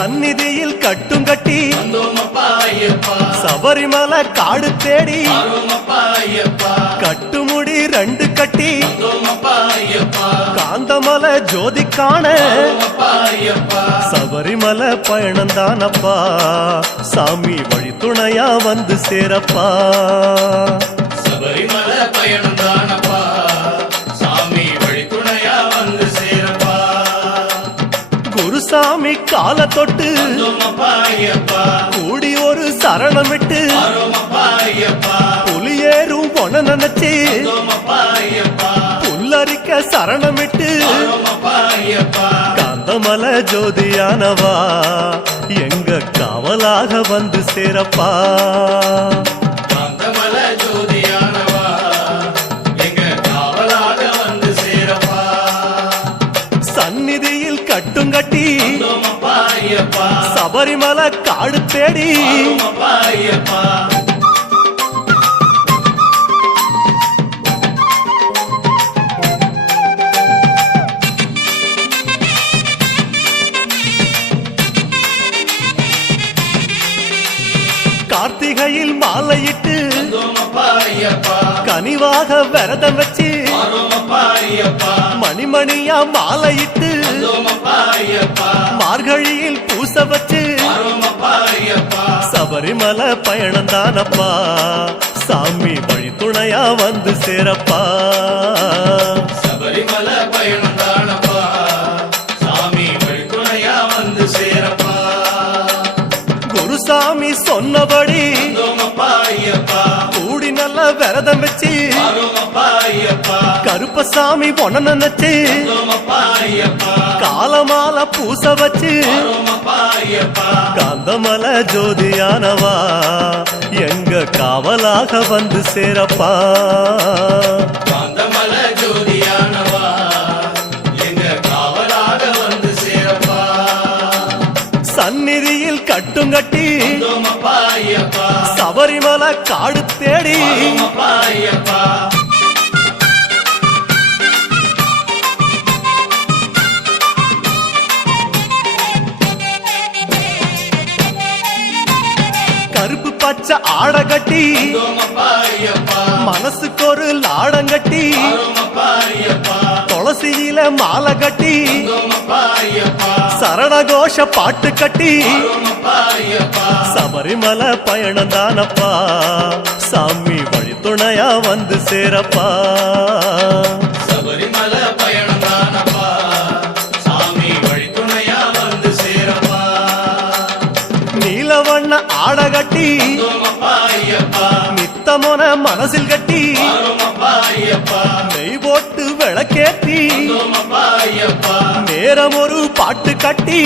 சந்நிதியில் கட்டும் கட்டி சபரிமலை காடு தேடி கட்டுமுடி 2 கட்டி காந்தமலை ஜோதி காண சபரிமலை பயணந்தானப்பா சாமி வழி துணையா வந்து சேரப்பா. சபரிமலை பயணந்தானப்பா சாமி வழி துணையா வந்து சேரப்பா. குருசாமி கால தொட்டு கூடி ஒரு சரணமிட்டு புலியேறும் பொன நினைச்சு புல்லரிக்க சரணமிட்டு காந்தமலை ஜோதியானவா எங்க காவலாக வந்து சேரப்பா. காந்தமலை ஜோதியானவா எங்க காவலாக வந்து சேரப்பா. சந்நிதியில் கட்டும் கட்டி சபரிமலை காடு தேடி கார்த்திகையில் மாலையிட்டு கனிவாக விரதம் வச்சு மணிமணியா மாலையிட்டு மார்கழியில் பூச வச்சு சபரிமலை பயணந்தானப்பா சாமி வழி துணையா வந்து சேரப்பா. சபரிமலை பயணந்தானப்பா சாமி வழி துணையா வந்து சேரப்பா. குருசாமி சொன்னபடி கூடி நல்ல விரதம் வச்சு கருப்பசாமி பொன நினைச்சு காலமால பூச வச்சு காந்தமலை ஜோதியானவா எங்க காவலாக வந்து சேரப்பா. காந்தமலை ஜோதியானவா எங்க காவலாக வந்து சேரப்பா. சந்நிதியில் கட்டும் கட்டி சபரிமலை காடு தேடி கருப்பு பச்சை ஆட கட்டி மனசுக்கு ஒரு லாடங்கட்டி துளசியில மாலை கட்டி சரணகோஷ பாட்டு கட்டி சபரிமலை பயணந்தானப்பா சாமி வழி துணையா வந்து சேரப்பா. சபரிமலை பயணந்தானப்பா சாமி வழி துணையா வந்து சேரப்பா. நீலவண்ண ஆட கட்டி நித்தமொன மனசில் கட்டி நெய் போட்டு விளக்கேத்தி நேரம் ஒரு பாட்டு கட்டி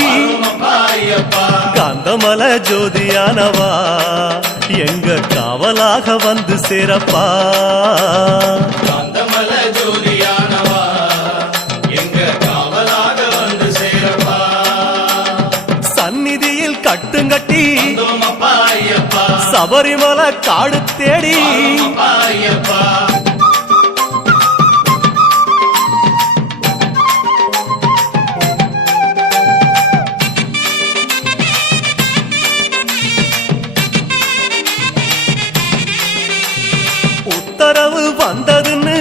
காந்தமலை ஜோதியானவா எங்க காவலாக வந்து சேரப்பா. காந்தமலை ஜோதியானவா எங்க காவலாக வந்து சேரப்பா. சந்நிதியில் கட்டுங்கட்டி சபரிமலை காடு தேடி உத்தரவு வந்ததுன்னு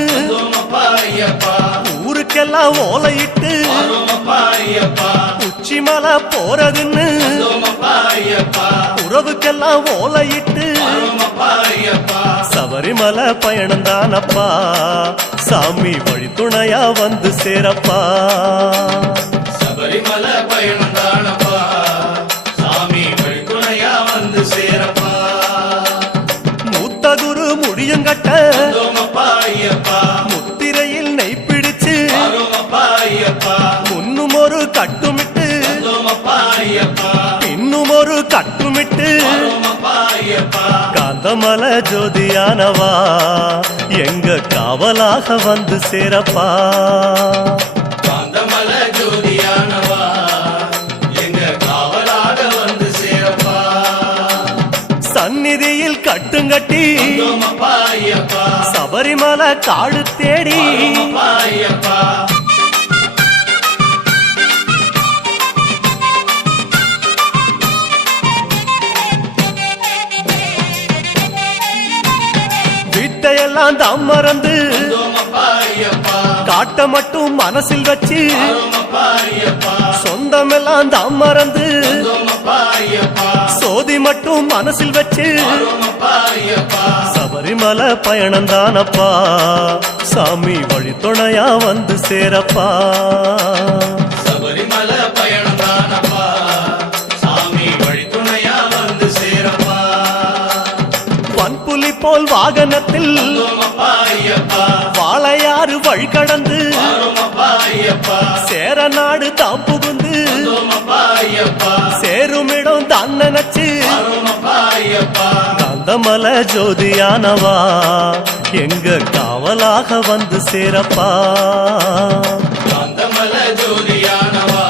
ஊருக்கெல்லாம் ஓலையிட்டு உச்சிமலை போறதுன்னு உறவுக்கெல்லாம் ஓலையிட்டு சபரிமலை பயணந்தானப்பா சாமி வழி துணையா வந்து சேரப்பா. சபரிமலை பயணந்தானப்பா சாமி வழி துணையா வந்து சேரப்பா. மூத்த குரு முடியுங்கட்ட முத்திரையில் நெய் பிடிச்சு முன்னும் ஒரு கட்டுமிட்டு பின்னும் ஒரு கட்டுமிட்டு காந்தமலை ஜோதியானவா எங்க காவலாக வந்து சேரப்பா. காந்தமலை ஜோதியானவா எங்க காவலாக வந்து சேரப்பா. சந்நிதியில் கட்டுங்கட்டி சபரிமலை காடு தேடி சொந்தமெல்லாம் தாம் மறந்து வந்தோமப்பா ஐயப்பா காட்ட மட்டும் மனசில் வச்சு வரோமப்பா ஐயப்பா சொந்தமெல்லாம் தாம் மறந்து வந்தோமப்பா ஐயப்பா சோதி மட்டும் மனசில் வச்சு வரோமப்பா ஐயப்பா சபரிமலை பயணம் தானப்பா சாமி வழித்துணையா வந்து சேரப்பா சபரிமலை பயணம் தானப்பா சாமி வழித்துணையா வந்து சேரப்பா வன்புலி போல் வாகனத்தில் வந்தோமப்பா ஐயப்பா வாழையாறு வழி கடந்து வரோமப்பா ஐயப்பா சேர நாடு தாம் புகுந்து வந்தோமப்பா ஐயப்பா சேருமிடம் தான் நினைச்சு வரோமப்பா ஐயப்பா காந்தமல ஜோதியானவா எங்க காவலாக வந்து சேரப்பா காந்தமல ஜோதியானவா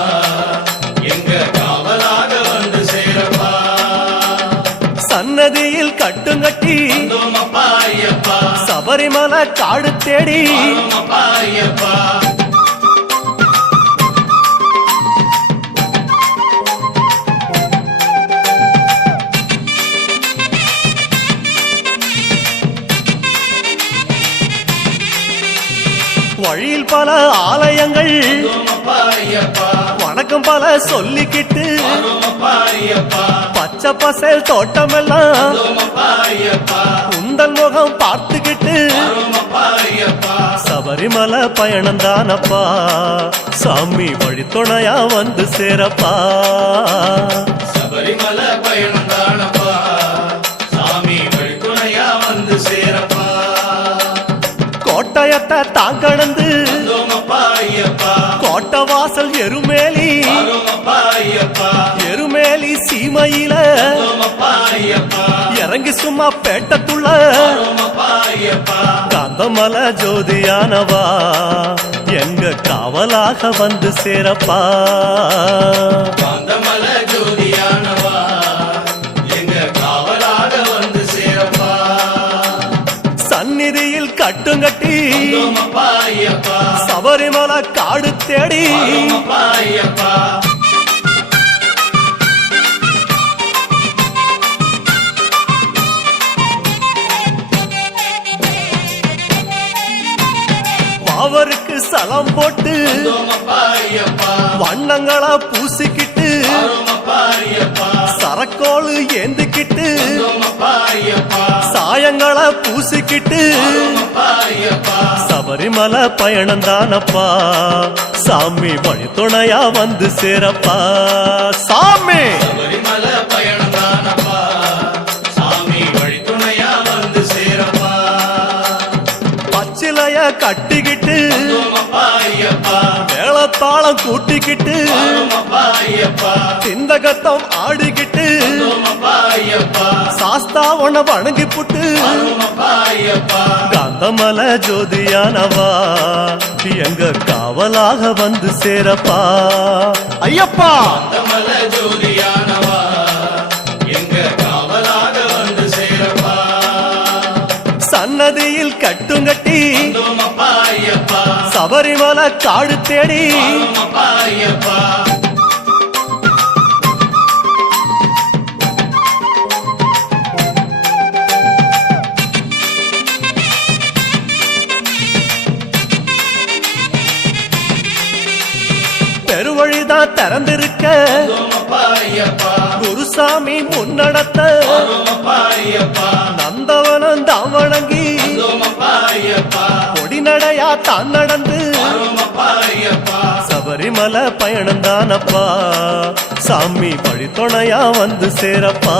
எங்க காவலாக வந்து சேரப்பா சன்னதியில் கட்டுங்கட்டி வந்தோமப்பா ஐயப்பா சபரிமலை காடு தேடி வரோமப்பா ஐயப்பா வழியில் பல ஆலயங்கள் வந்தோமப்பா ஐயப்பா வணக்கம் பல சொல்லிக்கிட்டு வரோமப்பா ஐயப்பா பச்சை பசேல் தோட்டமெல்லாம் வந்தோமப்பா ஐயப்பா உந்தல் முகம் பார்த்துக்கிட்டு வரோமப்பா ஐயப்பா சபரிமலை பயணம் தானப்பா சாமி வழித்துணையா வந்து சேரப்பா சபரிமலை பயணம் தானப்பா சாமி வழித்துணையா வந்து சேரப்பா கோட்டயத்தை தான் கடந்து வந்தோமப்பா ஐயப்பா கோட்டை வாசல் எருமேலி வரோமப்பா ஐயப்பா எருமேலி சீமையில வந்தோமப்பா ஐயப்பா இறங்கி சும்மா பேட்டத்துள்ள வரோமப்பா ஐயப்பா காந்தமல ஜோதியானவா எங்க காவலாக வந்து சேரப்பா காந்தமல ஜோதியானவா எங்க காவலாக வந்து சேரப்பா சந்நிதியில் கட்டுங்கட்டி வந்தோமப்பா ஐயப்பா சபரிமலை காடு தேடி வரோமப்பா ஐயப்பா அவருக்கு சலம் போட்டு வந்தோமப்பா ஐயப்பா வண்ணங்களா பூசிக்கிட்டு வரோமப்பா ஐயப்பா சரக்கோளு ஏந்திக்கிட்டு வந்தோமப்பா ஐயப்பா சாயங்களா பூசிக்கிட்டு வரோமப்பா ஐயப்பா சபரிமலை பயணம் தானப்பா சாமி வழித்துணையா வந்து சேரப்பா சாமி சபரிமலை பயணம் தானப்பா சாமி வழித்துணையா வந்து சேரப்பா பச்சிலைய கட்டிக்கிட்டு வந்தோமப்பா ஐயப்பா மேளத்தாளம் கூட்டிக்கிட்டு வரோமப்பா ஐயப்பா சிந்தகத்தம் ஆடிக்கிட்டு வந்தோமப்பா ஐயப்பா சாஸ்தாவன வணங்கி புட்டு வரோமப்பா ஐயப்பா காந்தமல ஜோதியானவா எங்க காவலாக வந்து சேரப்பா ஐயப்பா காந்தமல ஜோதியானவா எங்க காவலாக வந்து சேரப்பா சன்னதியில் கட்டுங்கட்டி வந்தோமப்பா ஐயப்பா சபரிமலை காடு தேடி வரோமப்பா ஐயப்பா பெருவழிதான் திறந்திருக்க வந்தோமப்பா ஐயப்பா குருசாமி முன்னடத்த வரோமப்பா ஐயப்பா நந்தவனம் தான் வணங்கி வந்தோமப்பா ஐயப்பா கொடிநடையா தான் நடந்து வரோமப்பா ஐயப்பா சபரிமலை பயணம் தானப்பா சாமி வழித்துணையா வந்து சேரப்பா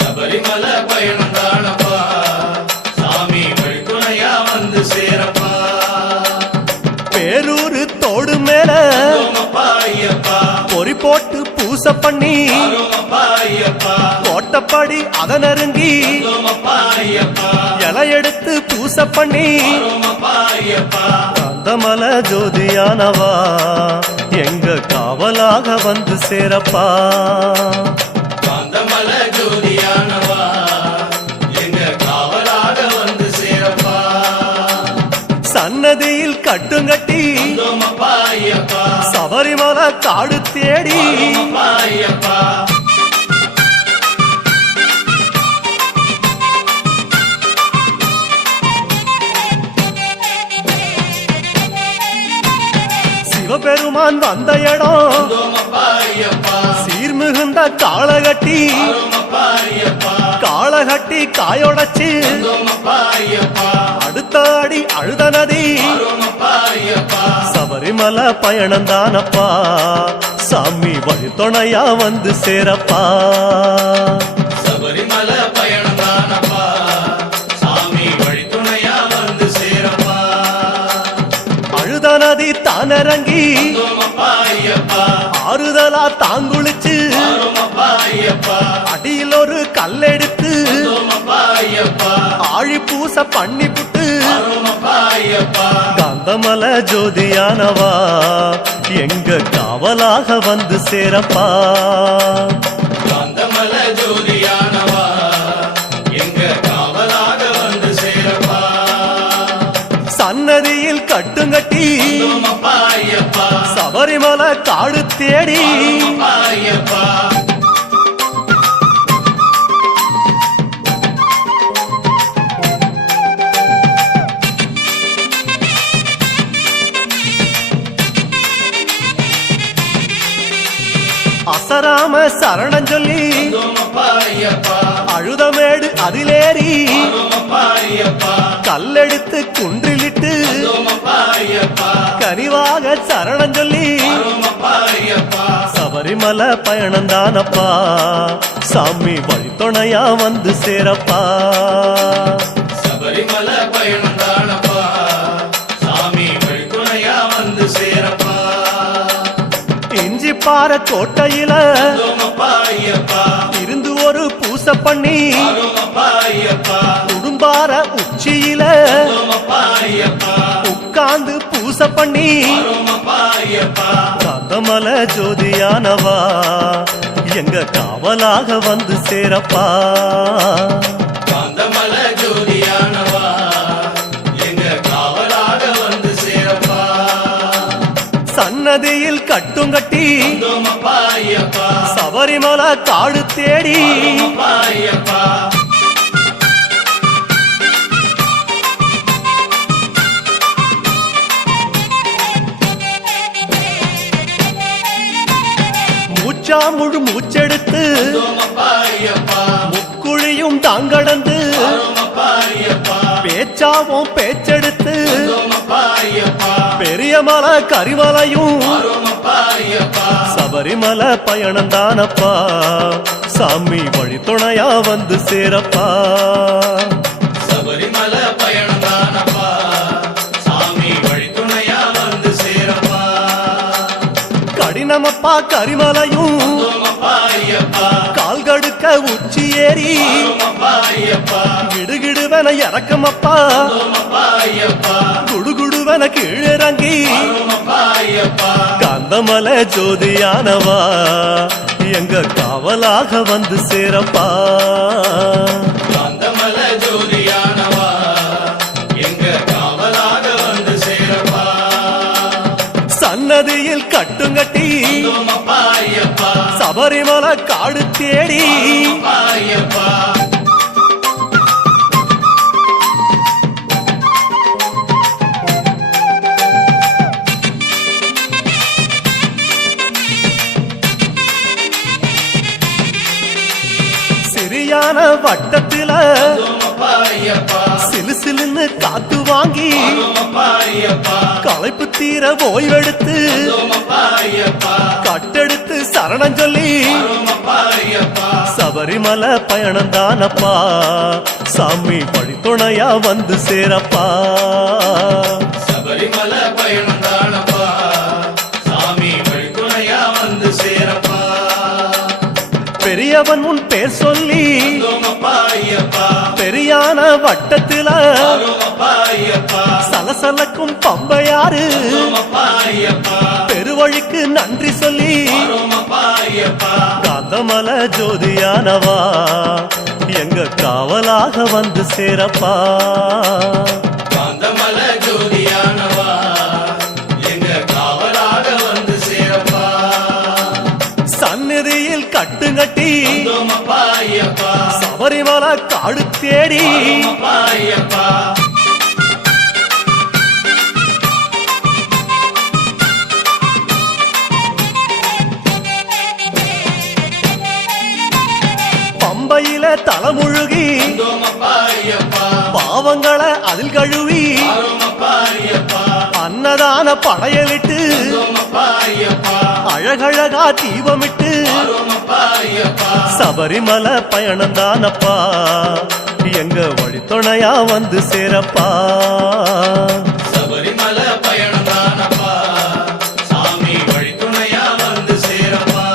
சபரிமலை பயணம் தானப்பா சாமி வழித்துணையா வந்து சேரப்பா பேரூரு தோடு மேல வந்தோமப்பா ஐயப்பா பொறி போட்டு பூசை பண்ணி வரோமப்பா ஐயப்பா கோட்டப்படி அத நெருங்கி வந்தோமப்பா ஐயப்பா இலை எடுத்து பூசை பண்ணி வரோமப்பா ஐயப்பா காந்தமல ஜோதியானவா எங்க காவலாக வந்து சேரப்பா காந்தமல ஜோதியானவா எங்க காவலாக வந்து சேரப்பா சன்னதியில் கட்டுங்கட்டி வந்தோமப்பா ஐயப்பா சபரிமலை காடு தேடி வரோமப்பா ஐயப்பா பரமன் வந்த இடம் வந்தோமப்பா ஐயப்பா சீர்மிகுந்த காளகட்டி வந்தோமப்பா ஐயப்பா காளகட்டி காயொடச்சு வந்தோமப்பா ஐயப்பா அடுத்த அடி அழுத நதி வந்தோமப்பா ஐயப்பா சபரிமலை பயணந்தானப்பா சாமி வழித்துணையா வந்து சேரப்பா சபரிமலை பயணந்தானப்பா சாமி வழித்துணையா வந்து சேரப்பா அழுத நதி தானிறங்கி வந்தோமப்பா ஐயப்பா ஆறுதலா தாங்குளிச்சு வந்தோமப்பா ஐயப்பா அடியில் ஒரு கல்லெடுத்து வந்தோமப்பா ஐயப்பா ஆழி பூச பண்ணி புட்டு வந்தோமப்பா ஐயப்பா காந்தமல ஜோதியானவா எங்க காவலாக வந்து சேரப்பா காந்தமல ஜோதியானவா எங்க காவலாக வந்து சேரப்பா சன்னதியில் கட்டுங்கட்டி வந்தோமப்பா ஐயப்பா சபரிமலை காடு தேடி வந்தோமப்பா ஐயப்பா அசராம சரணம் சொல்லி வந்தோமப்பா ஐயப்பா அழுதமேடு அதிலேறி வந்தோமப்பா ஐயப்பா கல்லெடுத்து குன்றிலிட்டு வந்தோமப்பா ஐயப்பா கனிவாக சரணம் சொல்லி வந்தோமப்பா ஐயப்பா சபரிமலை பயணந்தானப்பா சாமி வழித்துணையா வந்து சேரப்பா சபரிமலை பயணந்தானப்பா சாமி வழித்துணையா வந்து சேரப்பா இஞ்சி பாற கோட்டையில வந்தோமப்பா ஐயப்பா இருந்து ஒரு பூச பண்ணி வந்தோமப்பா ஐயப்பா குடும்பார உச்சியில வந்தோமப்பா ஐயப்பா உட்கார்ந்து பூச பண்ணி வந்தோமப்பா ஐயப்பா காந்தமல ஜோதியானவா எங்க காவலாக வந்து சேரப்பா காந்தமல ஜோதியானவா எங்க காவலாக வந்து சேரப்பா சன்னதியில் கட்டுங்கட்டி வந்தோமப்பா ஐயப்பா சபரிமலை காடு தேடி வந்தோமப்பா ஐயப்பா மூச்சா முழு மூச்செடுத்து வந்தோமப்பா ஐயப்பா முக்குழியும் தாங்கடந்து வந்தோமப்பா ஐயப்பா பேச்சாவும் பேச்செடுத்து வந்தோமப்பா ஐயப்பா பெரிய மலை கரிமலையும் வந்தோமப்பா ஐயப்பா சபரிமலை பயணந்தானப்பா சாமி வழித்துணையா வந்து சேரப்பா சபரிமலை பயணந்தானப்பா சாமி வழித்துணையா வந்து சேரப்பா கடினமப்பா கரிமலையும் வந்தோமப்பா ஐயப்பா கால்கடுக்க உச்சி ஏறி வந்தோமப்பா ஐயப்பா கிடுகிடுவன இறக்கமப்பா வந்தோமப்பா ஐயப்பா குடுகுடுவன கீழிறங்கி வந்தோமப்பா ஐயப்பா காந்தமல ஜோதியானவா எங்க காவலாக வந்து சேரப்பா காந்தமல ஜோதியானவா எங்க காவலாக வந்து சேரப்பா சன்னதியில் கட்டுங்கட்டி வந்தோமப்பா ஐயப்பா சபரிமலை காடு தேடி வந்தோமப்பா ஐயப்பா சிறியான வட்டத்தில வந்தோமப்பா ஐயப்பா சிலு சிலுன்னு காத்து வாங்கி வந்தோமப்பா ஐயப்பா களைப்பு தீர ஓய்வெடுத்து வந்தோமப்பா ஐயப்பா கட்டெடுத்து சரணம் சொல்லி வந்தோமப்பா ஐயப்பா சபரிமலை பயணந்தானப்பா சாமி வழித்துணையா வந்து சேரப்பா சபரிமலை பயணந்தானப்பா சாமி வழித்துணையா வந்து சேரப்பா பெரியவன் உன் பேர் சொல்லி வந்தோமப்பா ஐயப்பா பெரியான வட்டத்தில வந்தோமப்பா ஐயப்பா சலசலக்கும் பம்பையாறு வந்தோமப்பா ஐயப்பா பெருவழிக்கு நன்றி சொல்லி வந்தோமப்பா ஐயப்பா காந்தமல ஜோதியானவா எங்க காவலாக வந்து சேரப்பா காந்தமல ஜோதியானவா எங்க காவலாக வந்து சேரப்பா சந்நிதியில் கட்டுங்கட்டி வந்தோமப்பா ஐயப்பா சபரிமலை காடு தேடி வந்தோமப்பா ஐயப்பா பாலில தலைமுழுகி வந்தோமப்பா ஐயப்பா பாவங்களை அதில் கழுவி வாரோமப்பா ஐயப்பா அன்னதான படையலிட்டு வந்தோமப்பா ஐயப்பா அழகழகா தீபமிட்டு வாரோமப்பா ஐயப்பா சபரிமலை பயணம் தானப்பா எங்க வழித்துணையா வந்து சேரப்பா சபரிமலை பயணம் தானப்பா சாமி வழித்துணையா வந்து சேரப்பா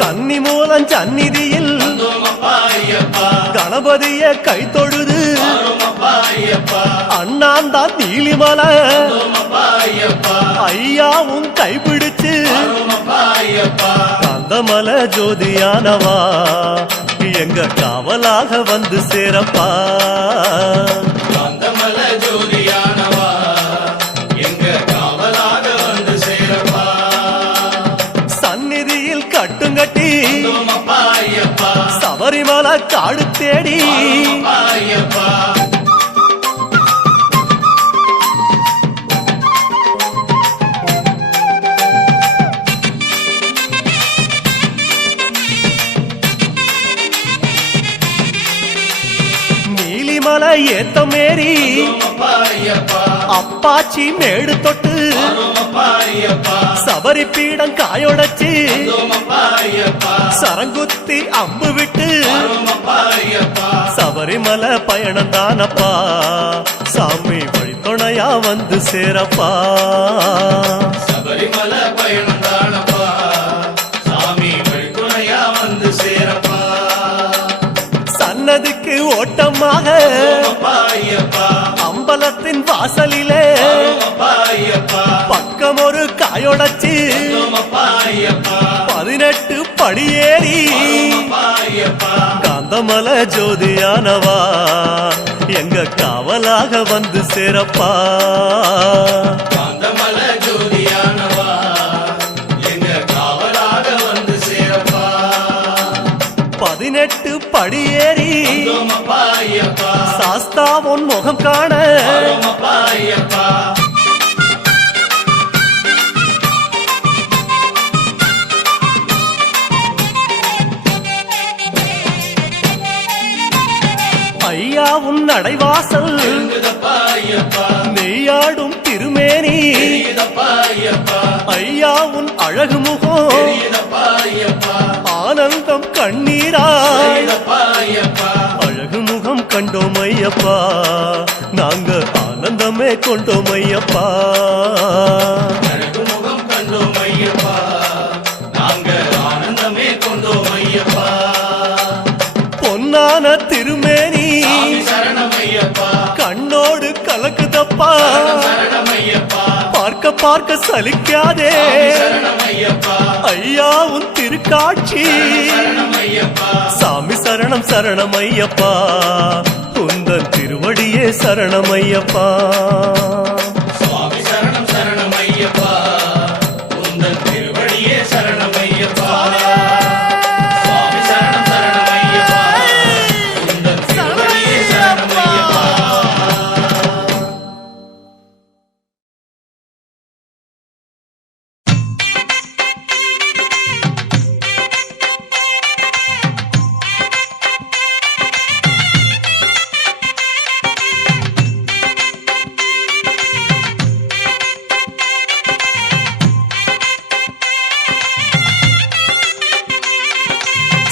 கன்னி மூலம் சந்நிதியில் வந்தோமப்பா ஐயப்பா கணபதிய கை தொழுது வாரோமப்பா ஐயப்பா அண்ணாந்தான் நீலிமலை வந்தோமப்பா ஐயப்பா ஐயாவும் கைப்பிடிச்சு வாரோமப்பா ஐயப்பா காந்தமலை ஜோதியானவா எங்க காவலாக வந்து சேரப்பா காந்தமலை ஜோதியானவா எங்க காவலாக வந்து சேரப்பா சந்நிதியில் கட்டுங்கட்டி வந்தோமப்பா ஐயப்பா சபரிமலை காடு தேடி வாரோமப்பா ஐயப்பா நீலிமலை ஏத்தமேரி வந்தோமப்பா ஐயப்பா அப்பாச்சி மேடு தொட்டு வாரோமப்பா ஐயப்பா சபரி பீடம் காயொடச்சு வந்தோமப்பா ஐயப்பா சரங்குத்தி அம்பு விட்டு வாரோமப்பா ஐயப்பா சபரிமலை பயணம் தானப்பா சாமி வழித்துணையா வந்து சேரப்பா சபரிமலை பயணம் தானப்பா சாமி வழித்துணையா வந்து சேரப்பா சன்னதிக்கு ஓட்டமாக வந்தோமப்பா ஐயப்பா அம்பலத்தின் வாசலிலே வாரோமப்பா ஐயப்பா பக்கம் ஒரு காயொடச்சு வந்தோமப்பா ஐயப்பா 18 படியேறி வாரோமப்பா ஐயப்பா காந்தமலை ஜோதியானவா எங்க காவலாக வந்து சேரப்பா காந்தமலை ஜோதியானவா எங்க காவலாக வந்து சேரப்பா 18 படியேறி வந்தோமப்பா ஐயப்பா சாஸ்தா உன் முகம் காண வாரோமப்பா ஐயப்பா ஐயா உன் நடைவாசல் எழுங்குதப்பா ஐயப்பா நெய்யாடும் திருமேனி தெரியுதப்பா ஐயப்பா ஐயா உன் அழகு முகம் தெரியுதப்பா ஐயப்பா ஆனந்தம் கண்ணீராய் தெரியுதப்பா ஐயப்பா அழகு முகம் கண்டோம் ஐயப்பா நாங்க ஆனந்தமே கொண்டோம் ஐயப்பா அழகு முகம் கண்டோம் ஐயப்பா நாங்க ஆனந்தமே கொண்டோம் ஐயப்பா பொன்னான திருமேனி சாமி சரணம் ஐயப்பா கண்ணோடு கலக்குதப்பா சரணம் ஐயப்பா பார்க்க பார்க்க சலிக்காதே சரணம் ஐயப்பா ஐயா உன் திருக்காட்சி சரணம் ஐயப்பா சாமி சரணம் சரணம் ஐயப்பா உந்தன் திருவடியே சரணம் ஐயப்பா சுவாமி சரணம் சரணம் ஐயப்பா உந்தன் திருவடியே சரணம் ஐயப்பா சுவாமி சரணம் சரணம் ஐயப்பா உந்தன் திருவடியே சரணம் ஐயப்பா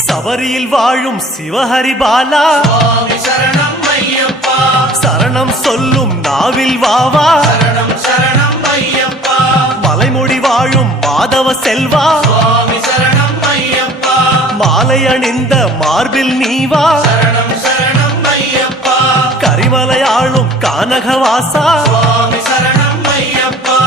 சபரியில் வாழும் சிவஹரி பாலா சுவாமி சரணம் ஐயப்பா சரணம் சொல்லும் நாவில் வாவா சரணம் சரணம் ஐயப்பா மலைமுடி வாழும் மாதவ செல்வா சுவாமி சரணம் ஐயப்பா மாலை அணிந்த மார்பில் நீவா சரணம் சரணம் ஐயப்பா கரிமலையாளும் கானகவாசா சுவாமி சரணம் ஐயப்பா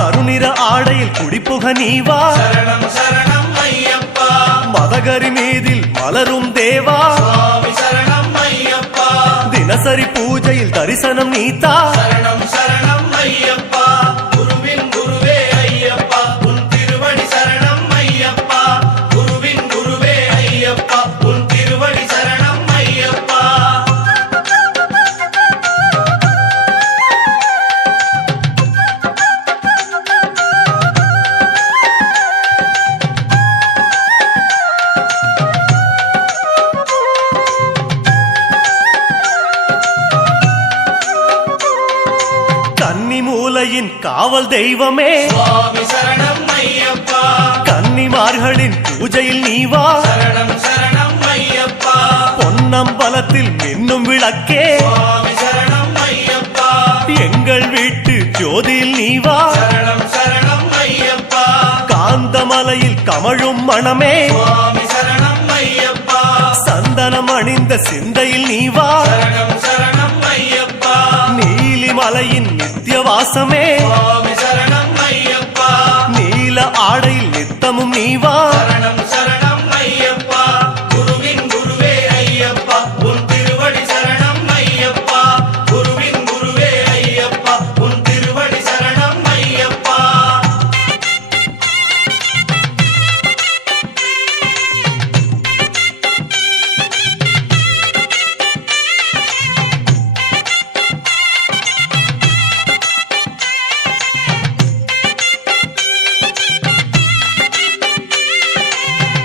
கருநிற ஆடையில் குடிப்புக நீவா சரணம் சரணம் ஐயப்பா மதகரி மீதில் மலரும் தேவா சுவாமி சரணம் ஐயப்பா தினசரி பூஜையில் தரிசனம் நீத்தா சரணம் சரணம் ஐயப்பா குருவின் குருவே ஐயப்பா உன் திருவடி சரணம் ஐயப்பா குருவின் குருவே ஐயப்பா உன் திருவடி சரணம் ஐயப்பா காவல் தெய்வமே சுவாமி சரணம் ஐயப்பா கன்னிமார்களின் பூஜையில் நீ வா சரணம் சரணம் ஐயப்பா பொன்னம்பலத்தில் மின்னும் விளக்கே சுவாமி சரணம் ஐயப்பா எங்கள் வீட்டு ஜோதியில் நீ வா சரணம் சரணம் ஐயப்பா காந்தமலையில் கமழும் மணமே சுவாமி சரணம் ஐயப்பா சந்தனம் அணிந்த சிந்தையில் நீ வா சரணம் சரணம் ஐயப்பா நீலிமலையின் நித்தியவாசமே சுவாமி சரணம் ஐயப்பா நீல ஆடையில் நித்தமும் நீ வா சரணம் சரணம் ஐயப்பா குருவின் குருவே ஐயப்பா உன் திருவடி சரணம் ஐயப்பா குருவின் குருவே ஐயப்பா உன் திருவடி சரணம் ஐயப்பா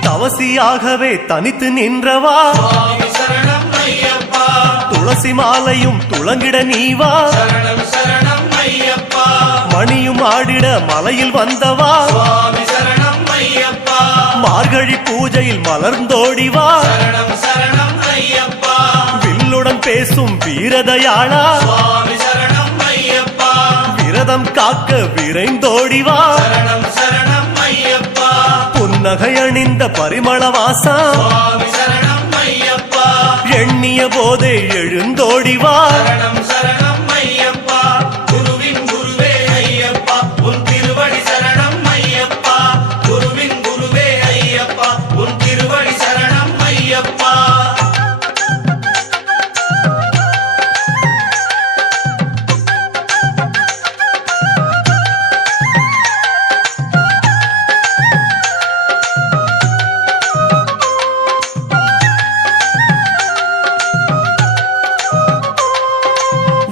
தவசியாகவே தனித்து நின்றவா சுவாமி சரணம் ஐயப்பா துளசி மாலையும் துளங்கிட நீ வா சரணம் சரணம் ஐயப்பா மணியும் ஆடிட மலையில் வந்தவா சுவாமி சரணம் ஐயப்பா மார்கழி பூஜையில் மலர்ந்தோடி வா சரணம் சரணம் ஐயப்பா வில்லுடன் பேசும் வீரதயாளா சுவாமி சரணம் ஐயப்பா விரதம் காக்க விரைந்தோடி வா சரணம் சரணம் ஐயப்பா புன்னகை அணிந்த பரிமள வாசா சுவாமி சரணம் ஐயப்பா எண்ணிய போதே எழுந்தோடி வா சரணம் சரணம் ஐயப்பா குருவின் குருவே ஐயப்பா உன் திருவடி சரணம் ஐயப்பா குருவின் குருவே ஐயப்பா உன் திருவடி சரணம் ஐயப்பா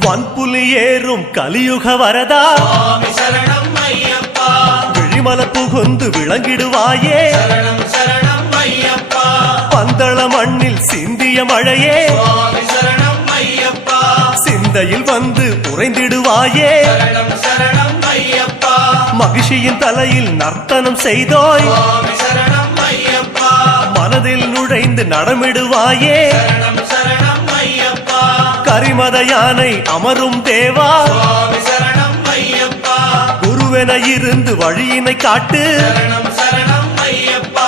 வன்புலி ஏறும் கலியுக வரதா சுவாமி சரணம் ஐயப்பா விழிமல புகுந்து விளங்கிடுவாயே சரணம் சரணம் ஐயப்பா பந்தள மண்ணில் சிந்திய மழையே சுவாமி சரணம் ஐயப்பா சிந்தையில் வந்து உறைந்திடுவாயே சரணம் சரணம் ஐயப்பா மகிழ்ச்சியின் தலையில் நர்த்தனம் செய்தோய் சுவாமி சரணம் ஐயப்பா மனதில் நுழைந்து நடமிடுவாயே சரணம் சரணம் ஐயப்பா கரிமத யானை அமரும் தேவா சுவாமி சரணம் ஐயப்பா குருவென இருந்து வழியினை காட்டு சரணம் சரணம் ஐயப்பா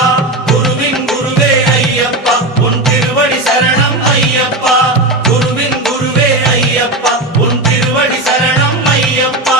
குருவின் குருவே ஐயப்பா உன் திருவடி சரணம் ஐயப்பா குருவின் குருவே ஐயப்பா உன் திருவடி சரணம் ஐயப்பா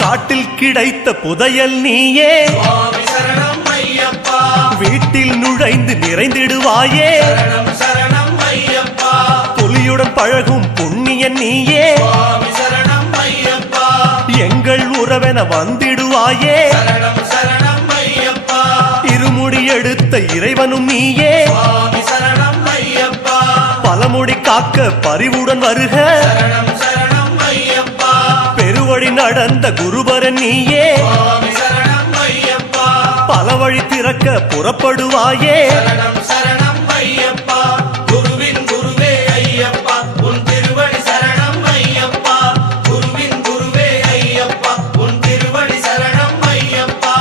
காட்டில் கிடைத்த புதையல் நீயே சுவாமி சரணம் ஐயப்பா வீட்டில் நுழைந்து நிறைந்திடுவாயே சரணம் சரணம் ஐயப்பா புலியுடன் பழகும் புண்ணியன் நீயே சுவாமி சரணம் ஐயப்பா எங்கள் உறவென வந்திடுவாயே சரணம் சரணம் ஐயப்பா இருமுடி எடுத்த இறைவனும் நீயே சுவாமி சரணம் ஐயப்பா பலமுடி காக்க பரிவுடன் வருக சரணம் சரணம் ஐயப்பா பெருவழி நடந்த குருபரன் நீயே சுவாமி சரணம் ஐயப்பா பல வழி திறக்க புறப்படுவாயே சரணம் சரணம் ஐயப்பா குருவின் குருவே ஐயப்பா உன் திருவடி சரணம் ஐயப்பா குருவின் குருவே ஐயப்பா உன் திருவடி சரணம் ஐயப்பா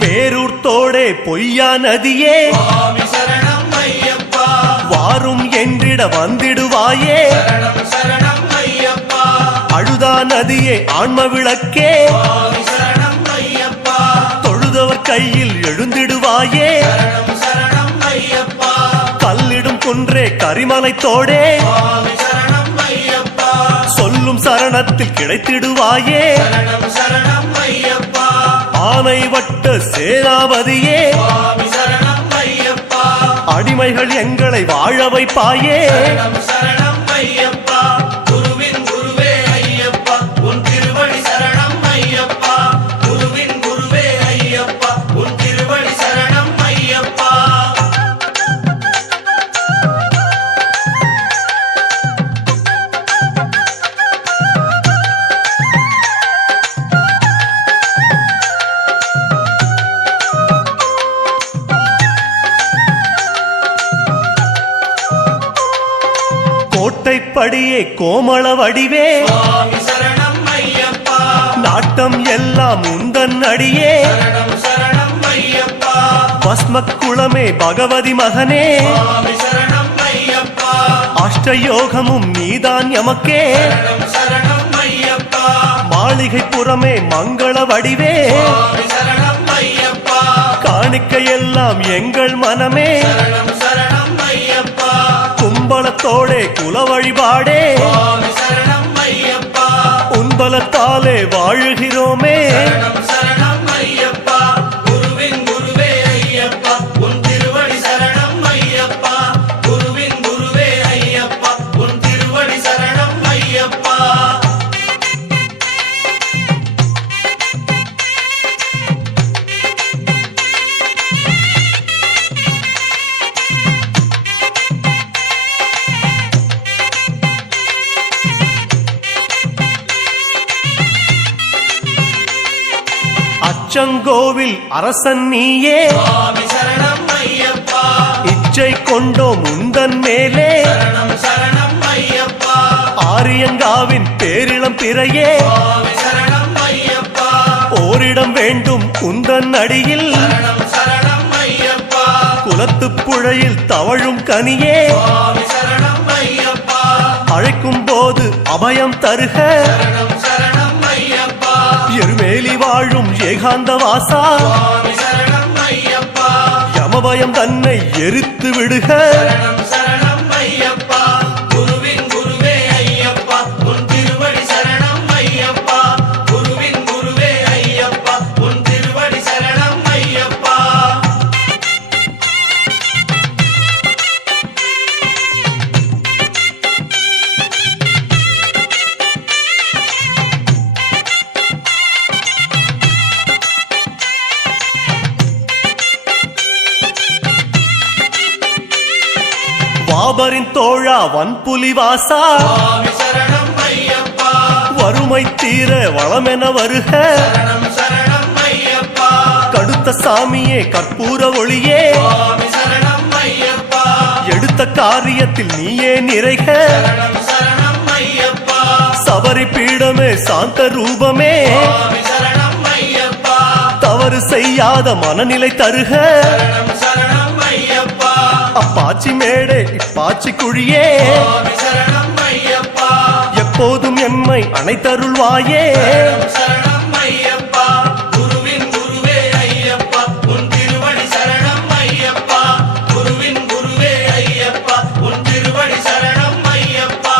பேரூர்த்தோடே பொய்யா நதியே சுவாமி சரணம் ஐயப்பா வாரும் என்றிட வந்திடுவாயே சரணம் சரணம் ஐயப்பா அழுதா நதியே ஆன்ம விளக்கே சுவாமி சரணம் ஐயப்பா தொழுதவர் கையில் எழுந்திடுவாயே சரணம் சரணம் ஐயப்பா கல்லிடும் குன்றே கரிமலைத்தோடே சுவாமி சரணம் ஐயப்பா சொல்லும் சரணத்தில் கிடைத்திடுவாயே சரணம் சரணம் ஐயப்பா ஆனை வட்ட சேனாபதியே சுவாமி சரணம் ஐயப்பா அடிமைகள் எங்களை வாழ வைப்பாயே சரணம் சரணம் ஐயப்பா குருவின் குருவே ஐயப்பா உன் திருவடி சரணம் ஐயப்பா குருவின் குருவே ஐயப்பா உன் திருவடி சரணம் ஐயப்பா கோட்டைப்படியே கோமள வடிவே சுவாமி சரணம் ஐயப்பா நாட்டம் எல்லாம் உந்தன் அடியே சரணம் சரணம் ஐயப்பா பஸ்மக்குளமே பகவதி மகனே சுவாமி சரணம் ஐயப்பா அஷ்டயோகமும் நீதான் எமக்கே சரணம் சரணம் ஐயப்பா மாளிகை புறமே மங்கள வடிவே சுவாமி சரணம் ஐயப்பா காணிக்கையெல்லாம் எங்கள் மனமே சரணம் சரணம் ஐயப்பா கும்பலத்தோடே குல வழிபாடே சுவாமி சரணம் ஐயப்பா உன்பலத்தாலே வாழுகிறோமே சரணம் சரணம் ஐயப்பா குருவின் குருவே ஐயப்பா உன் திருவடி சரணம் ஐயப்பா குருவின் குருவே ஐயப்பா உன் திருவடி சரணம் ஐயப்பா அச்சங்கோவில் அரசன் நீயே சுவாமி சரணம் ஐயப்பா இச்சை கொண்டோம் உந்தன் மேலே சரணம் சரணம் ஐயப்பா ஆரியங்காவின் பேரிளம் பிறையே சுவாமி சரணம் ஐயப்பா ஓரிடம் வேண்டும் உந்தன் அடியில் சரணம் சரணம் ஐயப்பா குலத்துப் புழையில் தவழும் கனியே சுவாமி சரணம் ஐயப்பா அழைக்கும் போது அபயம் தருக சரணம் சரணம் ஐயப்பா எருமேலி வாழும் ஏகாந்த வாசா சுவாமி சரணம் ஐயப்பா யமபயம் தன்னை எரித்து விடுக சரணம் சரணம் ஐயப்பா குருவின் குருவே ஐயப்பா உன் திருவடி சரணம் ஐயப்பா குருவின் குருவே ஐயப்பா உன் திருவடி சரணம் ஐயப்பா வாபரின் தோழா வன்புலி வாசா சுவாமி சரணம் ஐயப்பா வறுமை தீர வளமென வருக சரணம் சரணம் ஐயப்பா கடுத்த சாமியே கற்பூர ஒளியே சுவாமி சரணம் ஐயப்பா எடுத்த காரியத்தில் நீயே நிறைக சரணம் சரணம் ஐயப்பா சபரி பீடமே சாந்த ரூபமே சுவாமி சரணம் ஐயப்பா தவறு செய்யாத மனநிலை தருக சரணம் சரணம் ஐயப்பா அப்பாச்சி மேடே இப்பாச்சி குழியே சுவாமி சரணம் ஐயப்பா எப்போதும் எம்மை அனைத்தருள்வாயே சரணம் சரணம் ஐயப்பா குருவின் குருவே ஐயப்பா உன் திருவடி சரணம் ஐயப்பா குருவின் குருவே ஐயப்பா உன் திருவடி சரணம் ஐயப்பா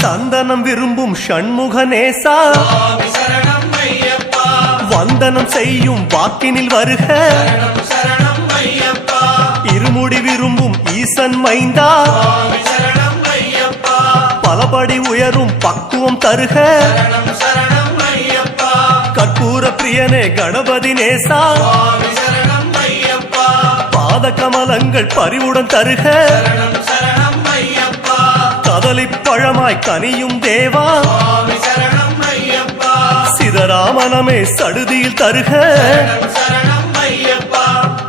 சந்தனம் விரும்பும் ஷண்முகநேசா சுவாமி சரணம் ஐயப்பா வந்தனம் செய்யும் வாக்கினில் வருக சரணம் சரணம் ஐயப்பா இருமுடி விரும்பும் ஈசன் மைந்தா சுவாமி சரணம் ஐயப்பா பலபடி உயரும் பக்குவம் தருக சரணம் சரணம் ஐயப்பா கற்பூர பிரியனே கணபதி நேசா சுவாமி சரணம் ஐயப்பா பாத கமலங்கள் பரிவுடன் தருக சரணம் சரணம் ஐயப்பா கதலிப் பழமாய் கனியும் தேவா சுவாமி சரணம் ஐயப்பா சிதராமனமே சடுதியில் தருக சரணம் சரணம் ஐயப்பா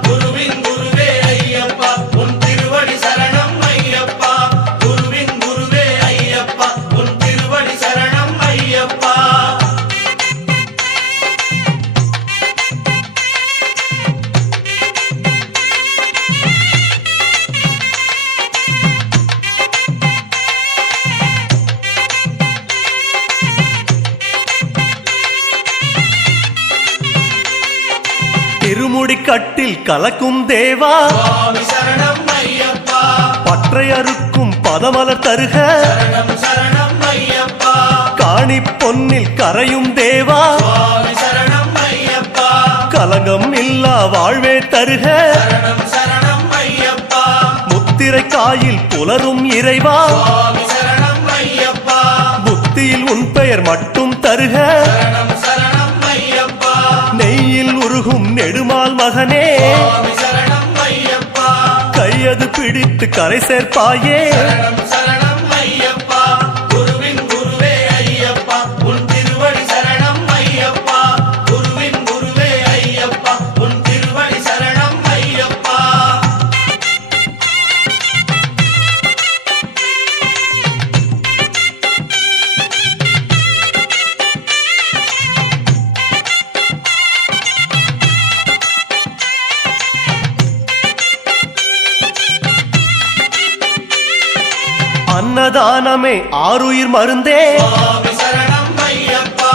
குருவின் குருவே ஐயப்பா உன் திருவடி சரணம் ஐயப்பா குருவின் குருவே ஐயப்பா உன் திருவடி சரணம் ஐயப்பா கட்டில் கலக்கும் தேவா சுவாமி சரணம் ஐயப்பா பற்றை அறுக்கும் பதமலர் தருக சரணம் சரணம் ஐயப்பா காணி பொன்னில் கரையும் தேவா சுவாமி சரணம் ஐயப்பா கலங்கம் இல்லா வாழ்வே தருக சரணம் சரணம் ஐயப்பா முத்திரை காயில் புலரும் இறைவா சுவாமி சரணம் ஐயப்பா புத்தியில் உன் பெயர் மட்டும் தருக சரணம் சரணம் ஐயப்பா நெய்யில் உருகும் நெடுமால் மகனே சுவாமி சரணம் ஐயப்பா கையது பிடித்து கரை சேர்ப்பாயே சரணம் சரணம் ஐயப்பா குருவின் குருவே ஐயப்பா உன் திருவடி சரணம் ஐயப்பா குருவின் குருவே ஐயப்பா உன் திருவடி சரணம் ஐயப்பா அன்னதானமே ஆருயிர் மருந்தே சுவாமி சரணம் ஐயப்பா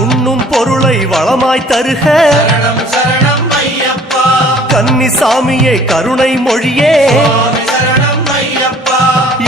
உண்ணும் பொருளை வளமாய் தருக சரணம் சரணம் ஐயப்பா கன்னிசாமியே கருணை மொழியே சுவாமி சரணம் ஐயப்பா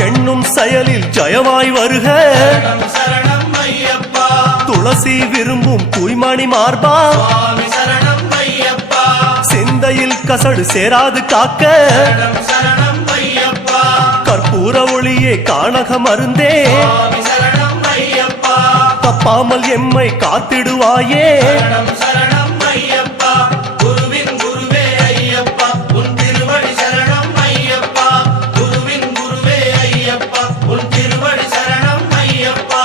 எண்ணும் செயலில் ஜயமாய் வருக சரணம் சரணம் ஐயப்பா துளசி விரும்பும் தூய்மணி மார்பா சுவாமி சரணம் ஐயப்பா சிந்தையில் கசடு சேராது காக்க சரணம் சரணம் ஐயப்பா கற்பூர ஒளியே காணக மருந்தே சுவாமி சரணம் ஐயப்பா தப்பாமல் எம்மை காத்திடுவாயே சரணம் சரணம் ஐயப்பா குருவின் குருவே ஐயப்பா உன் திருவடி சரணம் ஐயப்பா குருவின் குருவே ஐயப்பா உன் திருவடி சரணம் ஐயப்பா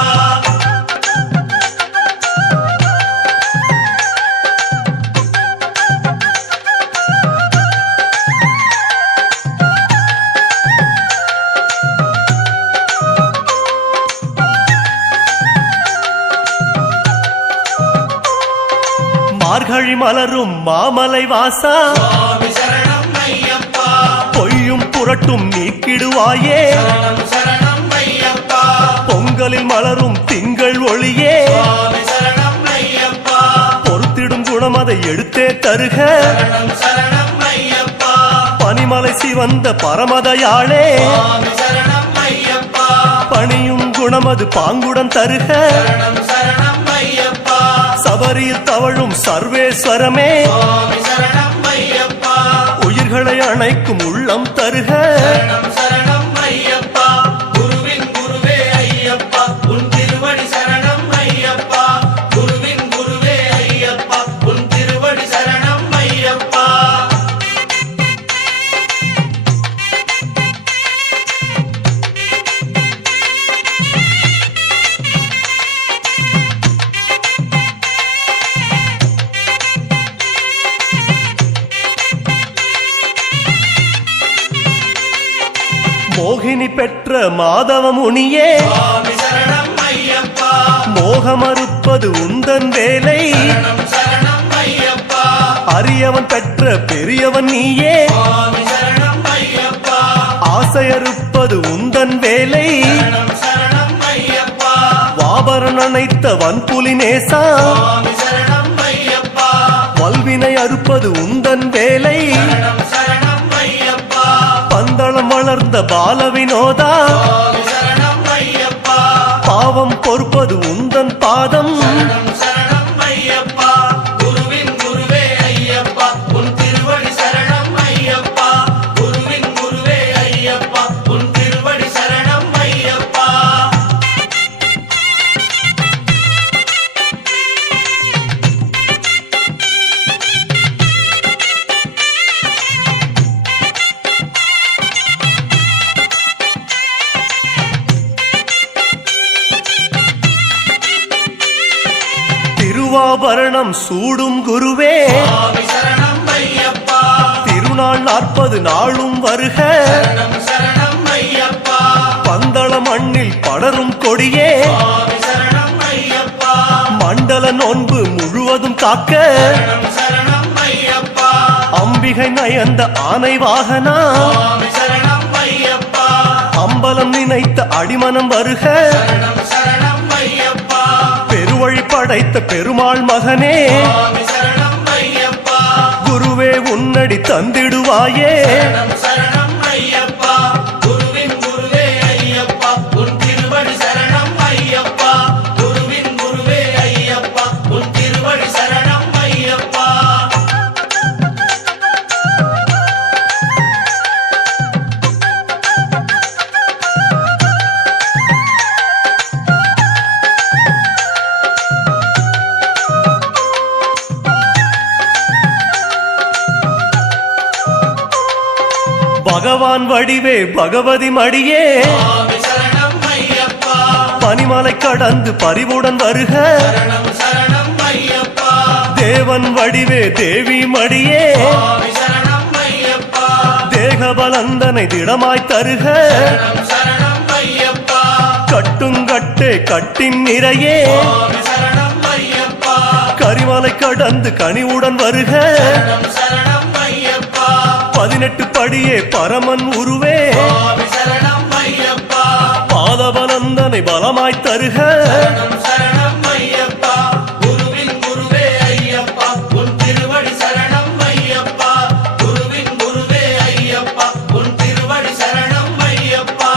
மார்கழி மலரும் மாமலை வாசா சுவாமி சரணம் ஐயப்பா பொய்யும் புரட்டும் நீக்கிடுவாயே சரணம் சரணம் ஐயப்பா பொங்கலில் மலரும் திங்கள் ஒளியே சுவாமி சரணம் ஐயப்பா பொறுத்திடும் குணம் அதை எடுத்தே தருக சரணம் சரணம் ஐயப்பா பனிமலை சிவந்த பரமதயாளே சுவாமி சரணம் ஐயப்பா பணியும் குணம் அது பாங்குடன் தருக சரணம் சரணம் ஐயப்பா சபரியில் தவழும் சர்வேஸ்வரமே சுவாமி சரணம் ஐயப்பா உயிர்களை அணைக்கும் உள்ளம் தருக சரணம் சரணம் ஐயப்பா குருவின் குருவே ஐயப்பா உன் திருவடி சரணம் ஐயப்பா குருவின் குருவே ஐயப்பா உன் திருவடி சரணம் ஐயப்பா மோகினி பெற்ற மாதவ முனியே சுவாமி சரணம் ஐயப்பா மோகமறுப்பது உந்தன் வேலை சரணம் சரணம் ஐயப்பா அரியவன் பெற்ற பெரியவன் நீயே சுவாமி சரணம் ஐயப்பா ஆசையறுப்பது உந்தன் வேலை சரணம் சரணம் ஐயப்பா வாபரன் அணைத்த வன்புலி நேசா சுவாமி சரணம் ஐயப்பா வல்வினை அறுப்பது உந்தன் வேலை சரணம் சரணம் ஐயப்பா பந்தளம் வளர்ந்த பால வினோதா சுவாமி சரணம் ஐயப்பா பாவம் பொறுப்பது உந்தன் பாதம் சரணம் சரணம் ஐயப்பா குருவின் குருவே ஐயப்பா உன் திருவடி சரணம் ஐயப்பா குருவின் குருவே ஐயப்பா உன் திருவடி சரணம் ஐயப்பா திருவாபரணம் சூடும் குருவே சுவாமி சரணம் ஐயப்பா திருநாள் 40 நாளும் வருக சரணம் சரணம் ஐயப்பா பந்தள மண்ணில் படரும் கொடியே சுவாமி சரணம் ஐயப்பா மண்டல நோன்பு முழுவதும் காக்க சரணம் சரணம் ஐயப்பா அம்பிகை நயந்த ஆனை வாகனா சுவாமி சரணம் ஐயப்பா அம்பலம் நினைத்த அடிமனம் வருக சரணம் சரணம் ஐயப்பா பெருவழி படைத்த பெருமாள் மகனே சுவாமி சரணம் ஐயப்பா குருவே உன்னடி தந்திடுவாயே சரணம் சரணம் ஐயப்பா குருவின் குருவே ஐயப்பா உன் திருவடி சரணம் ஐயப்பா குருவின் குருவே ஐயப்பா உன் திருவடி சரணம் ஐயப்பா பகவான் வடிவே பகவதி மடியே சுவாமி சரணம் ஐயப்பா பனிமலை கடந்து பரிவுடன் வருக சரணம் சரணம் ஐயப்பா தேவன் வடிவே தேவி மடியே சுவாமி சரணம் ஐயப்பா தேகபலந்தனை திடமாய் தருக சரணம் சரணம் ஐயப்பா கட்டுங்கட்டே கட்டின் நிறையே சுவாமி சரணம் ஐயப்பா கரிமலை கடந்து கனிவுடன் வருக சரணம் சரணம் ஐயப்பா 18 படியே பரமன் உருவே சுவாமி சரணம் ஐயப்பா பாதபலந்தனை பலமாய் தருக சரணம் சரணம் ஐயப்பா குருவின் குருவே ஐயப்பா உன் திருவடி சரணம் ஐயப்பா குருவின் குருவே ஐயப்பா உன் திருவடி சரணம் ஐயப்பா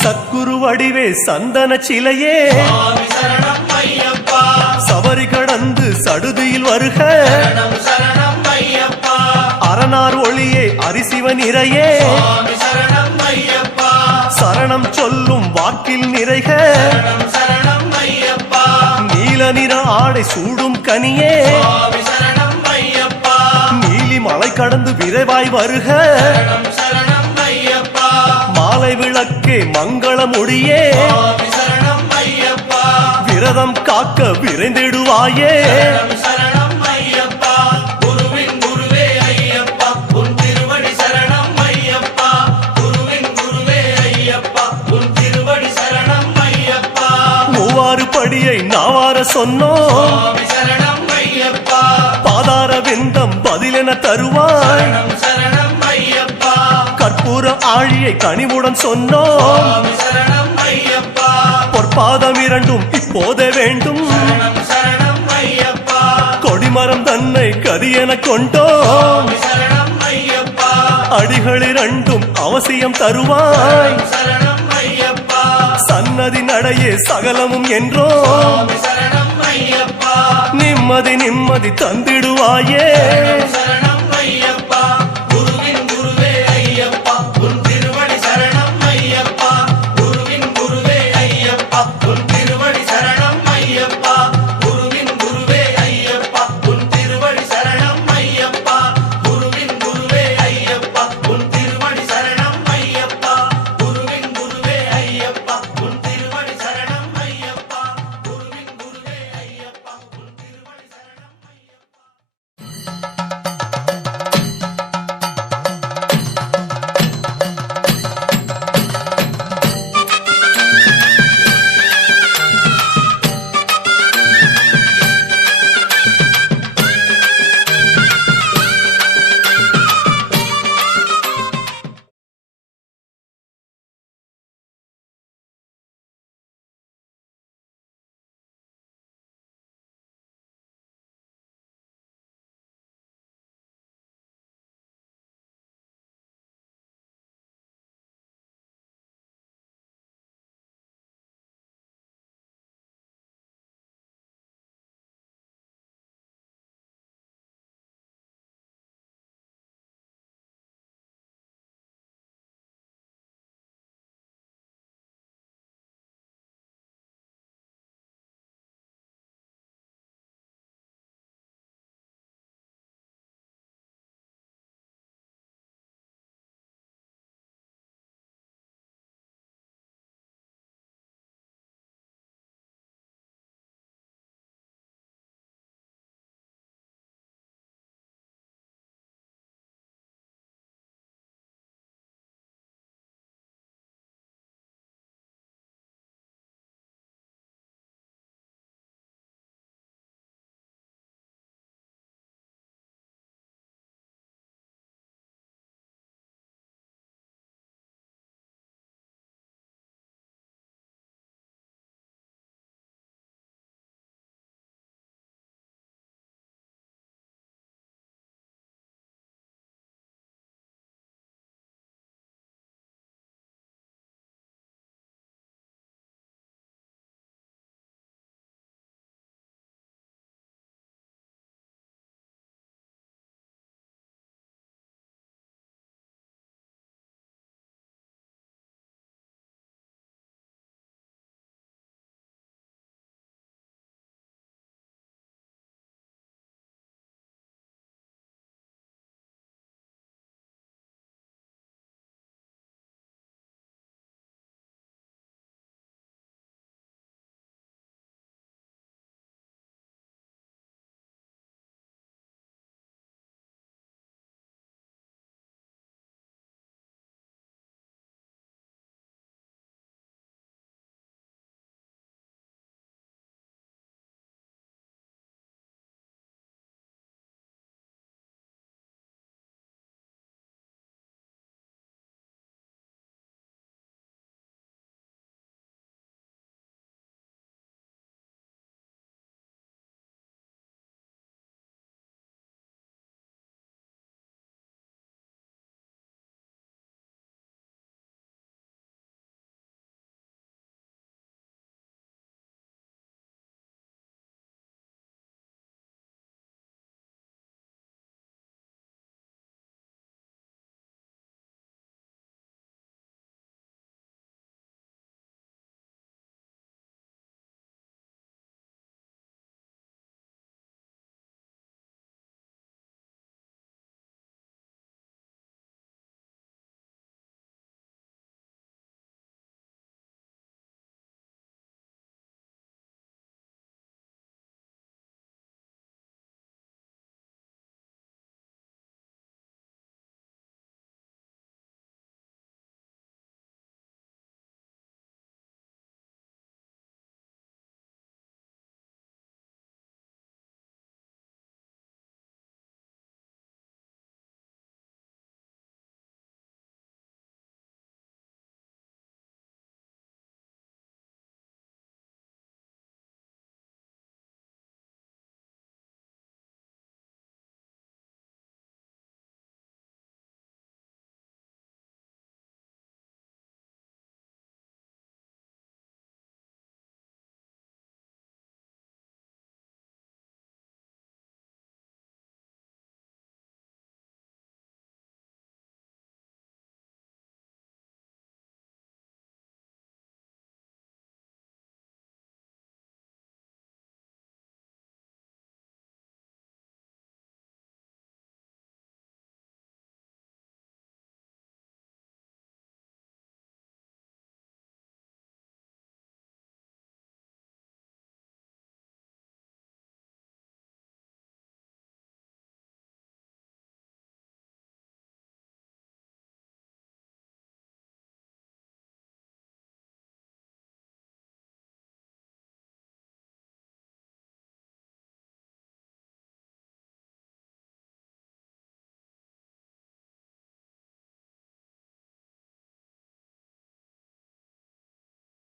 சத்குரு வடிவே சந்தன சிலையே சுவாமி சரணம் ஐயப்பா சபரி கடந்து சடுதியில் வருக சரணம் சரணம் ஐயப்பா அரணார் ஒளியே அரிசிவ நிறையே சுவாமி சரணம் ஐயப்பா சரணம் சொல்லும் வாக்கில் நிறைக சரணம் சரணம் ஐயப்பா நீல நிற ஆடை சூடும் கனியே சுவாமி சரணம் ஐயப்பா நீலி மலை கடந்து விரைவாய் வருக சரணம் சரணம் ஐயப்பா மாலை விளக்கே மங்கள முடியே சுவாமி சரணம் ஐயப்பா விரதம் காக்க விரைந்திடுவாயே சரணம் சரணம் ஐயப்பா குருவின் குருவே ஐயப்பா உன் திருவடி சரணம் ஐயப்பா குருவின் குருவே ஐயப்பா உன் திருவடி சரணம் ஐயப்பா மூவாறு படியை நாவார சொன்னோம் சுவாமி சரணம் ஐயப்பா பாதார விந்தம் பதிலென தருவாய் சரணம் சரணம் ஐயப்பா கற்பூர ஆழியை கனிவுடன் சொன்னோம் சுவாமி சரணம் ஐயப்பா பொற்பாதம் இரண்டும் இப்போதே வேண்டும் சரணம் சரணம் ஐயப்பா கொடிமரம் தன்னை கரியென கொண்டோம் சுவாமி சரணம் ஐயப்பா அடிகள் இரண்டும் அவசியம் தருவாய் சரணம் ஐயப்பா சன்னதி நடையே சகலமும் என்றோம் சுவாமி சரணம் ஐயப்பா நிம்மதி நிம்மதி தந்திடுவாயே சரணம்